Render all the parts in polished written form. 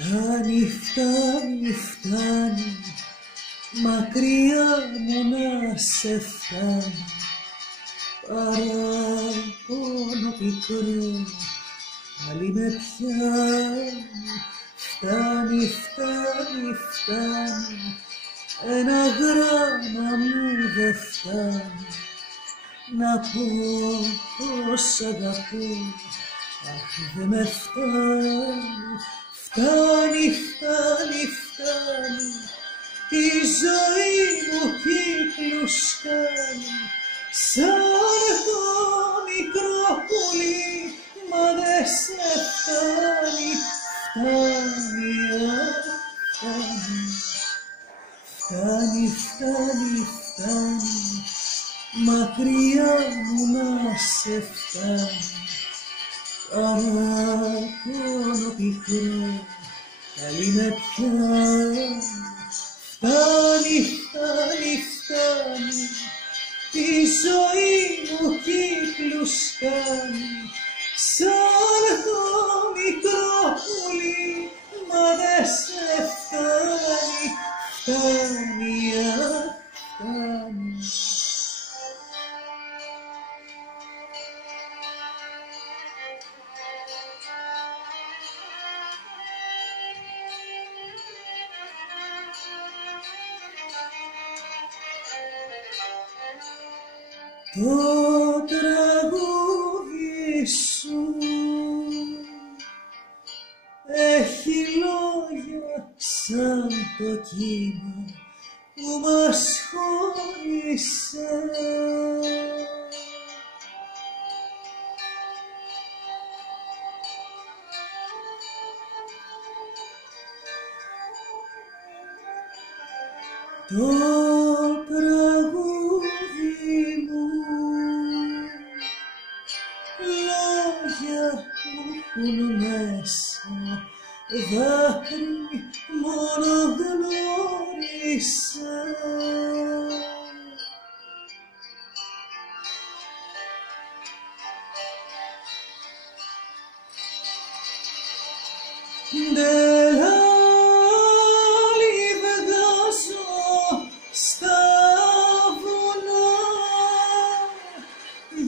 Φτάνει, φτάνει, φτάνει, μακριά μου να σε φτάνει, παράπονο πικρό, πάλι με πιάνει. Φτάνει, φτάνει, φτάνει, ένα γράμμα μου δε φτάνει, να πω πως αγαπώ, αχ δε με φτάνει. Φτάνει, φτάνει, φτάνει, τη ζωή μου κύκλους κάνει, σαν το μικρό πουλί, μα δε σε φτάνει. Φτάνει, φτάνει, φτάνει, φτάνει, φτάνει, μακριά μου να σε φτάνει, παράπονο πικρό, πάλι με πιάνει. Φτάνει, φτάνει, φτάνει, τη ζωή μου κύκλους κάνει, σαν το μικρό πουλί, μα δε σε φτάνει. Φτάνει, φτάνει. Το τραγούδι σου έχει λόγια σαν το κύμα που μας χώρισε. Το τραγούδι μου, λόγια που έχουν μέσα δάκρυ μόνο γνώρισα.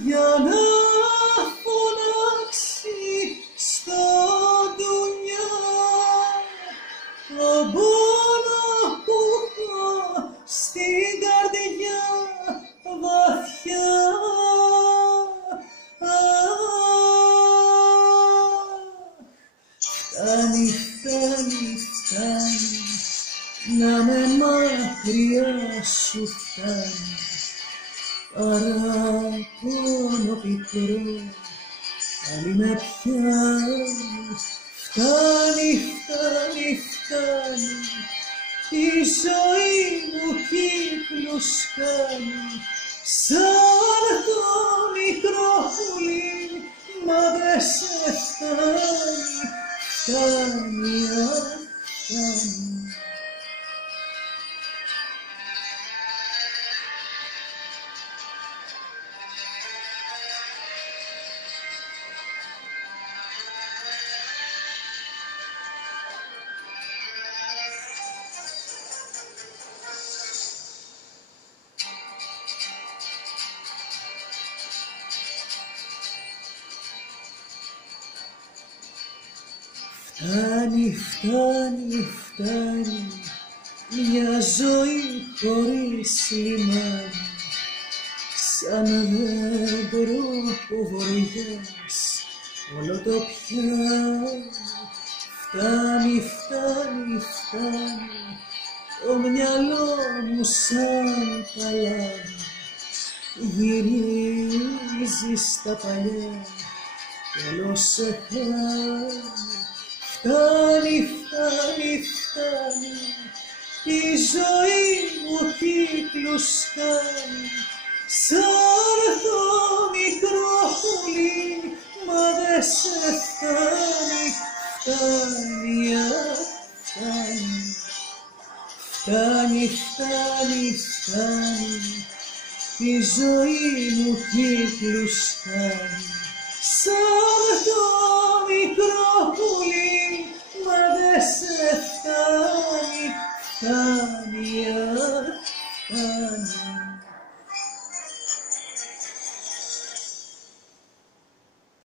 Για να φωνάξει στο ντουνιά τον πόνο που έχω στην καρδιά βαθιά. Φτάνει, φτάνει, φτάνει, να με μακριά σου φτάνει, παράπονο πικρό, πάλι με πιάνει. Φτάνει, φτάνει, φτάνει, τη ζωή μου κύκλους κάνει, σαν το μικρό πουλί, μα δε σε φτάνει. Φτάνει, φτάνει. Φτάνει, φτάνει, φτάνει, μια ζωή χωρίς λιμάνι, σαν δέντρο που βοριάς όλο το πιάνει. Φτάνει, φτάνει, φτάνει, το μυαλό μου σαν παλάμη γυρίζει στα παλιά κι όλο σε χάνει. Φτάνει, φτάνει, φτάνει, τη ζωή μου κύκλους κάνει, σαν το μικρό πουλί, μα δε σε φτάνει. Φτάνει, φτάνει, φτάνει, φτάνει, φτάνει, τη ζωή μου κύκλους κάνει, σαν το μικρό πουλί.